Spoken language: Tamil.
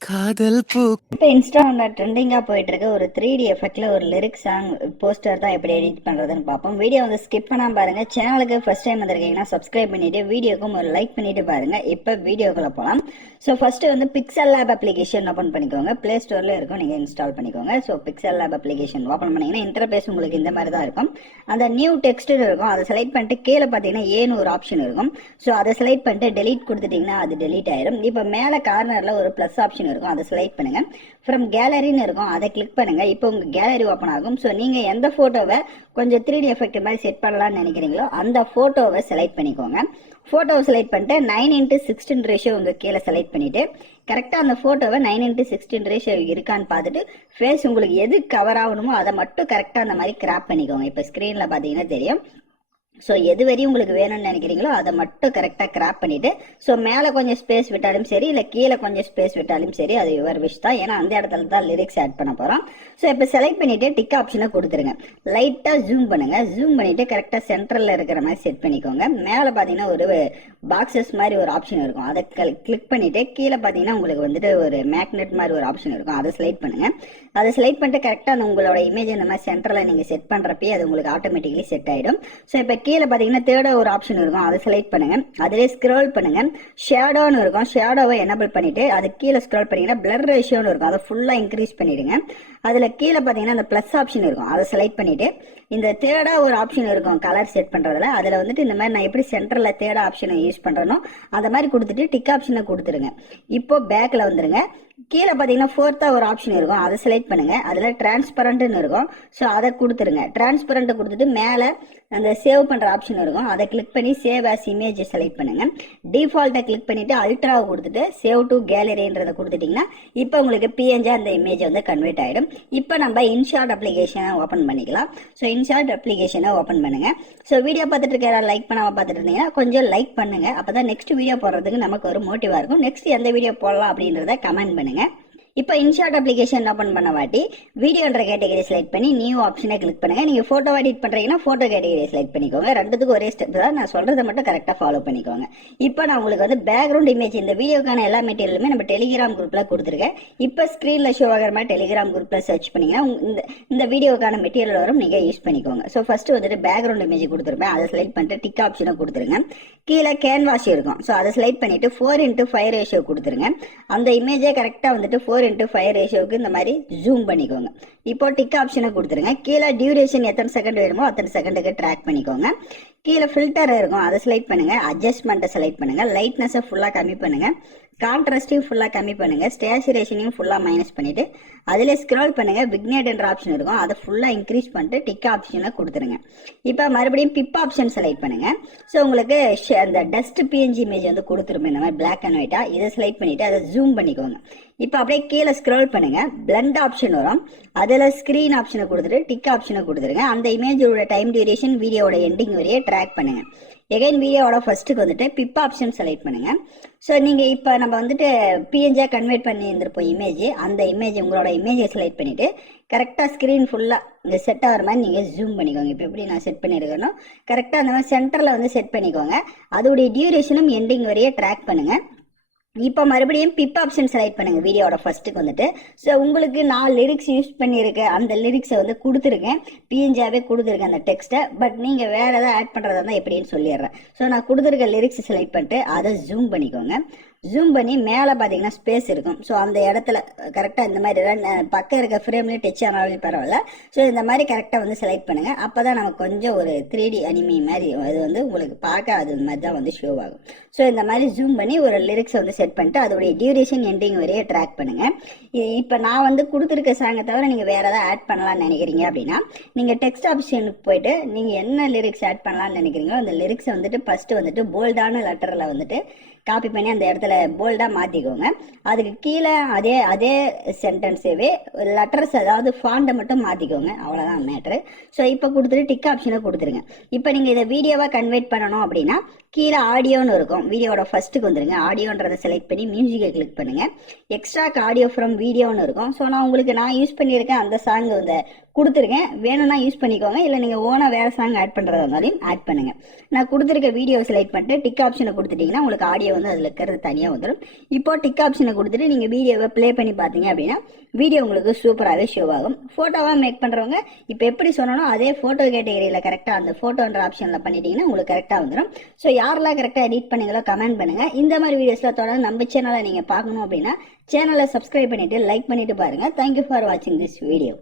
காதல் பூ இப்போ இன்ஸ்டாகிராம்ல ட்ரெண்டிங்காக போயிட்டு இருக்க ஒரு 3D எஃபெக்ட்ல ஒரு லிரிக் சாங் போஸ்டர் தான் எப்படி எடிட் பண்றதுன்னு பார்ப்போம். வீடியோ வந்து ஸ்கிப் பண்ணாம பாருங்க. சேனலுக்கு ஃபர்ஸ்ட் டைம் வந்திருக்கீங்கன்னா சப்ஸ்கிரைப் பண்ணிட்டு வீடியோக்கும் ஒரு லைக் பண்ணிட்டு பாருங்க. இப்போ வீடியோக்குள்ள போகலாம். ஸோ ஃபர்ஸ்ட் வந்து பிக்சல் லேப் அப்ளிகேஷன் ஓப்பன் பண்ணிக்கோங்க. பிளே ஸ்டோர்ல இருக்கும், நீங்க இன்ஸ்டால் பண்ணிக்கோங்க. So pixel lab application open பண்ணீங்கன்னா இன்டர்பேஸ் உங்களுக்கு இந்த மாதிரி தான் இருக்கும். அந்த நியூ டெக்ஸ்ட் இருக்கும், அதை செலக்ட் பண்ணிட்டு கீழே பார்த்தீங்கன்னா ஏன்னு ஒரு ஆப்ஷன் இருக்கும். ஸோ அதை செலக்ட் பண்ணிட்டு டெலீட் கொடுத்துட்டீங்கன்னா அது டெலீட் ஆயிடும். இப்போ மேலே கார்னர்ல ஒரு பிளஸ் ஆப்ஷன் இருக்கும், அதை செலக்ட் பண்ணுங்க. ஃப்ரம் கேலரின்னு இருக்கும், அதை கிளிக் பண்ணுங்க. இப்போ உங்க கேலரி ஓப்பன் ஆகும். ஸோ நீங்க எந்த போட்டோவை கொஞ்சம் 3D எஃபெக்ட் மாதிரி செட் பண்ணலாம்னு நினைக்கிறீங்களோ அந்த போட்டோவை செலக்ட் பண்ணிக்கோங்க. போட்டோவை செலக்ட் பண்ணிட்டு 9:16 ரேஷியோ உங்க கீழே செலக்ட் பண்ணிட்டு கரெக்டா அந்த போட்டோவை 9:16 ரேஷியோ இருக்கான்னு பார்த்துட்டு ஃபேஸ் உங்களுக்கு எது கவர் ஆகணுமோ அதை மட்டும் கரெக்டா அந்த மாதிரி கிராப் பண்ணிக்கோங்க. இப்போ ஸ்கிரீன்ல பாத்தீங்கன்னா தெரியும். ஸோ எது வரையும் உங்களுக்கு வேணும்னு நினைக்கிறீங்களோ அதை மட்டும் கரெக்டாக கிராப் பண்ணிட்டு, ஸோ மேலே கொஞ்சம் ஸ்பேஸ் விட்டாலும் சரி, இல்லை கீழே கொஞ்சம் ஸ்பேஸ் விட்டாலும் சரி, அது யுவர் விஷ் தான். ஏன்னா அந்த இடத்துல தான் லிரிக்ஸ் ஆட் பண்ண போகிறோம். ஸோ இப்போ செலக்ட் பண்ணிட்டு டிக் ஆப்ஷனை கொடுத்துருங்க. லைட்டாக ஜூம் பண்ணுங்க. ஜூம் பண்ணிட்டு கரெக்டாக சென்ட்ரலில் இருக்கிற மாதிரி செட் பண்ணிக்கோங்க. மேலே பார்த்தீங்கன்னா ஒரு பாக்ஸஸ் மாதிரி ஒரு ஆப்ஷன் இருக்கும், அதை கிளிக் பண்ணிட்டு கீழே பார்த்தீங்கன்னா உங்களுக்கு வந்துட்டு ஒரு மேக்னெட் மாதிரி ஒரு ஆப்ஷன் இருக்கும், அதை செலக்ட் பண்ணுங்க. அதை செலக்ட் பண்ணிட்டு கரெக்டாக அந்த உங்களோட இமேஜ் இந்த மாதிரி சென்டரில் நீங்கள் செட் பண்ணுறப்பே அது உங்களுக்கு ஆட்டோமேட்டிக்கலி செட் ஆகிடும். ஸோ இப்போ கீழே பார்த்தீங்கன்னா தேர்ட் ஒரு ஆப்ஷன் இருக்கும், அதை செலக்ட் பண்ணுங்க. அதிலே ஸ்க்ரோல் பண்ணுங்க. ஷேடோன்னு இருக்கும், ஷேடோவை எனபிள் பண்ணிட்டு அது கீழே ஸ்க்ரோல் பண்ணீங்கன்னா பிளர் ரேஷியோன்னு இருக்கும், அதை ஃபுல்லாக இன்க்ரீஸ் பண்ணிடுங்க. அதில் கீழே பார்த்தீங்கன்னா அந்த ப்ளஸ் ஆப்ஷன் இருக்கும், அதை செலக்ட் பண்ணிட்டு இந்த தேர்டா ஒரு ஆப்ஷன் இருக்கும் கலர் செட் பண்றதுல, அதுல வந்துட்டு இந்த மாதிரி நான் எப்படி சென்டர்ல தேர்ட் ஆப்ஷனை யூஸ் பண்றேனோ அந்த மாதிரி கொடுத்துட்டு டிக் ஆப்ஷனை கொடுத்துருங்க. இப்போ பேக்ல வந்துருங்க. கீழே பார்த்தீங்கன்னா ஃபோர்த்தா ஒரு ஆப்ஷன் இருக்கும், அதை செலக்ட் பண்ணுங்க. அதுல டிரான்ஸ்பரண்ட்னு இருக்கும், ஸோ அதை கொடுத்துருங்க. டிரான்ஸ்பரண்ட் கொடுத்துட்டு மேலே அந்த சேவ் பண்ற ஆப்ஷன் இருக்கும், அதை கிளிக் பண்ணி சேவ் ஆஸ் இமேஜ் செலக்ட் பண்ணுங்க. டிஃபால்ட்டை கிளிக் பண்ணிட்டு அல்ட்ராவை கொடுத்துட்டு சேவ் டு கேலரின்றதை கொடுத்துட்டீங்கன்னா இப்போ உங்களுக்கு பிஎன்ஜி அந்த இமேஜ் வந்து கன்வெர்ட் ஆயிடும். இப்போ நம்ம இன்ஷாட் அப்ளிகேஷனை ஓப்பன் பண்ணிக்கலாம். ஸோ இன்ஷாட் அப்ளிகேஷனை ஓப்பன் பண்ணுங்க. ஸோ வீடியோ பார்த்துட்டு இருக்க லைக் பண்ணாம பார்த்துட்டு இருந்தீங்கன்னா கொஞ்சம் லைக் பண்ணுங்க, அப்பதான் நெக்ஸ்ட் வீடியோ போடுறதுக்கு நமக்கு ஒரு மோட்டிவா இருக்கும். நெக்ஸ்ட் எந்த வீடியோ போடலாம் அப்படின்றத கமெண்ட் பண்ணுங்க. இப்போ இன்ஷாட் அப்ளிகேஷன் ஓப்பன் பண்ண வாட்டி வீடியோன்ற கேட்டகரி செலக்ட் பண்ணி நியூ ஆப்ஷனை கிளிக் பண்ணுங்க. நீங்க போட்டோ எடிட் பண்றீங்கன்னா போட்டோ கேட்டகரி செலக்ட் பண்ணிக்கோங்க. ரெண்டுத்துக்கும் ஒரே ஸ்டெப் தான், நான் சொல்றதை மட்டும் கரெக்டா ஃபாலோ பண்ணிக்கோங்க. இப்போ நான் உங்களுக்கு வந்து பேக்ரவுண்ட் இமேஜ் இந்த வீடியோக்கான எல்லா மெட்டீரியலுமே நம்ம டெலிகிராம் குரூப்ல கொடுத்துருக்கேன். இப்போ ஸ்கிரீன்ல ஷோ ஆகிற மாதிரி டெலிகிராம் குரூப்ல சர்ச் பண்ணீங்கன்னா இந்த வீடியோக்கான மெட்டீரியல் வரும், நீங்க யூஸ் பண்ணிக்கோங்க. ஸோ ஃபர்ஸ்ட் வந்துட்டு பேக்ரவுண்ட் இமேஜ் கொடுத்துருப்பேன், அதை செலக்ட் பண்ணிட்டு டிக் ஆப்ஷனை கொடுத்துருங்க. கீழே கேன்வாஸ் இருக்கும், ஸோ அதை செலக்ட் பண்ணிட்டு 4:5 ரேஷியோ கொடுத்துருங்க. அந்த இமேஜே கரெக்டா வந்துட்டு 4:5 ரேஷியோக்கு இந்த மாதிரி ஜூம் பண்ணிக்கோங்க. இப்போ டிக் ஆப்ஷனை கொடுத்துருங்க. கீழே டியூரேஷன் எத்தனை செகண்ட் வேணுமோ அத்தனை செகண்டுக்கு ட்ராக் பண்ணிக்கோங்க. கீழே ஃபில்டர் இருக்கும், அதை செலக்ட் பண்ணுங்க. அட்ஜஸ்ட்மெண்ட்டை செலக்ட் பண்ணுங்க. லைட்னஸை ஃபுல்லாக கம்மி பண்ணுங்க. கான்ட்ராஸ்டையும் ஃபுல்லாக கம்மி பண்ணுங்க. ஸ்டேச்சுரேஷனையும் ஃபுல்லாக மைனஸ் பண்ணிட்டு அதில் ஸ்க்ரோல் பண்ணுங்க. விக்னேட் என்ற ஆப்ஷன் இருக்கும், அதை ஃபுல்லாக இன்க்ரீஸ் பண்ணிட்டு டிக் ஆப்ஷனை கொடுத்துருங்க. இப்போ மறுபடியும் பிப் ஆப்ஷன் செலக்ட் பண்ணுங்க. ஸோ உங்களுக்கு அந்த டஸ்ட் பிஎன்ஜி இமேஜ் வந்து கொடுத்துருமே இந்த மாதிரி பிளாக் அண்ட் ஒயிட்டா, இதை செலக்ட் பண்ணிட்டு அதை ஜூம் பண்ணிக்கோங்க. இப்போ அப்படியே கீழே ஸ்க்ரோல் பண்ணுங்க. பிளண்ட் ஆப்ஷன் வரும், அதில் ஸ்க்ரீன் ஆப்ஷனை கொடுத்துட்டு டிக் ஆப்ஷனை கொடுத்துருங்க. அந்த இமேஜோட டைம் டியூரேஷன் வீடியோட எண்டிங் வரையே ட்ராக் பண்ணுங்க. எகைன் வீடியோட ஃபர்ஸ்ட்டுக்கு வந்துட்டு பிப் ஆப்ஷன் செலக்ட் பண்ணுங்க. ஸோ நீங்கள் இப்போ நம்ம வந்துட்டு பிஎன்ஜியாக கன்வெர்ட் பண்ணி இருந்திருப்போம் இமேஜ், அந்த இமேஜ் உங்களோட இமேஜை செலக்ட் பண்ணிட்டு கரெக்டாக ஸ்க்ரீன் ஃபுல்லாக இந்த செட் ஆகிற மாதிரி நீங்கள் ஜூம் பண்ணிக்கோங்க. இப்போ எப்படி நான் செட் பண்ணியிருக்கேனோ கரெக்டாக அந்த மாதிரி சென்டரில் வந்து செட் பண்ணிக்கோங்க. அதோடைய டியூரேஷனும் எண்டிங் வரையே ட்ராக் பண்ணுங்க. இப்போ மறுபடியும் பிப் ஆப்ஷன் செலக்ட் பண்ணுங்க வீடியோட ஃபர்ஸ்ட்டுக்கு வந்துட்டு. ஸோ உங்களுக்கு நான் லிரிக்ஸ் யூஸ் பண்ணியிருக்கேன், அந்த லிரிக்ஸை வந்து கொடுத்துருக்கேன், பிஎன்ஜியாவே கொடுத்துருக்கேன் அந்த டெக்ஸ்ட்டை. பட் நீங்கள் வேற ஏதாவது ஆட் பண்ணுறதா தான் எப்படின்னு சொல்லிடுறேன். ஸோ நான் கொடுத்துருக்க லிரிக்ஸ் செலக்ட் பண்ணிட்டு அதை ஜூம் பண்ணிக்கோங்க. ஜூம் பண்ணி மேலே பார்த்தீங்கன்னா ஸ்பேஸ் இருக்கும், ஸோ அந்த இடத்துல கரெக்டாக இந்த மாதிரி பக்கம் இருக்க ஃப்ரேம்லேயும் டச் ஆனாலும் பரவாயில்ல. ஸோ இந்த மாதிரி கரெக்டாக வந்து செலக்ட் பண்ணுங்க. அப்போ தான் நமக்கு கொஞ்சம் ஒரு 3D அனிமி மாதிரி அது வந்து உங்களுக்கு பார்க்க அது மாதிரி தான் வந்து ஷோ ஆகும். ஸோ இந்த மாதிரி ஜூம் பண்ணி ஒரு லிரிக்ஸை வந்து செட் பண்ணிட்டு அதோடைய டியூரேஷன் எண்டிங் வரையே ட்ராக் பண்ணுங்க. இப்போ நான் வந்து கொடுத்துருக்க சாங்கை தவிர நீங்கள் வேற ஏதாவது ஆட் பண்ணலாம்னு நினைக்கிறீங்க அப்படின்னா நீங்கள் டெக்ஸ்ட் ஆப்ஷனுக்கு போயிட்டு நீங்கள் என்ன லிரிக்ஸ் ஆட் பண்ணலாம்னு நினைக்கிறீங்களோ அந்த லிரிக்ஸை வந்துட்டு ஃபர்ஸ்ட் வந்துட்டு போல்டான லெட்டரில் வந்துட்டு காப்பி பண்ணி அந்த இடத்துல போல்டாக மாற்றிக்கோங்க. அதுக்கு கீழே அதே சென்டென்ஸேவே லெட்டர்ஸ் அதாவது ஃபாண்டை மட்டும் மாற்றிக்கோங்க, அவ்வளோதான் மேட்ரு. ஸோ இப்போ கொடுத்துட்டு டிக் ஆப்ஷனை கொடுத்துருங்க. இப்போ நீங்கள் இதை வீடியோவாக கன்வெர்ட் பண்ணணும் அப்படின்னா கீழே ஆடியோன்னு இருக்கும், வீடியோட ஃபர்ஸ்ட்டுக்கு வந்துருங்க. ஆடியோன்றதை செலக்ட் பண்ணி மியூசிக்கை கிளிக் பண்ணுங்க. எக்ஸ்ட்ராக் ஆடியோ ஃப்ரம் வீடியோன்னு இருக்கும். ஸோ நான் யூஸ் பண்ணியிருக்கேன் அந்த சாங் இந்த கொடுத்துருக்கேன், வேணும்னா யூஸ் பண்ணிக்கோங்க. இல்லை நீங்கள் ஓனாக வேறு சாங் ஆட் பண்ணுறதா இருந்தாலும் ஆட் பண்ணுங்கள். நான் கொடுத்துருக்க வீடியோ செலக்ட் பண்ணிட்டு டிக் ஆப்ஷனை கொடுத்துட்டிங்கன்னா உங்களுக்கு ஆடியோ வந்து அதில் இருக்கிறது தனியாக வந்துடும். இப்போ டிக் ஆப்ஷனை கொடுத்துட்டு நீங்கள் வீடியோவை ப்ளே பண்ணி பார்த்தீங்க அப்படின்னா வீடியோ உங்களுக்கு சூப்பராகவே ஷோ ஆகும். ஃபோட்டோவாக மேக் பண்ணுறவங்க இப்போ எப்படி சொன்னாலும் அதே ஃபோட்டோ கேட்டகரியில் கரெக்டாக அந்த ஃபோட்டோன்ற ஆப்ஷனில் பண்ணிட்டீங்கன்னா உங்களுக்கு கரெக்டாக வந்துடும். ஸோ யாரெல்லாம் கரெக்டாக எடிட் பண்ணீங்களோ கமெண்ட் பண்ணுங்கள். இந்த மாதிரி வீடியோஸில் தொடர்ந்து நம்ம சேனலை நீங்கள் பார்க்கணும் அப்படின்னா சேனலை சப்ஸ்கிரைப் பண்ணிவிட்டு லைக் பண்ணிவிட்டு பாருங்கள். தேங்க்யூ ஃபார் வாட்சிங் திஸ் வீடியோ.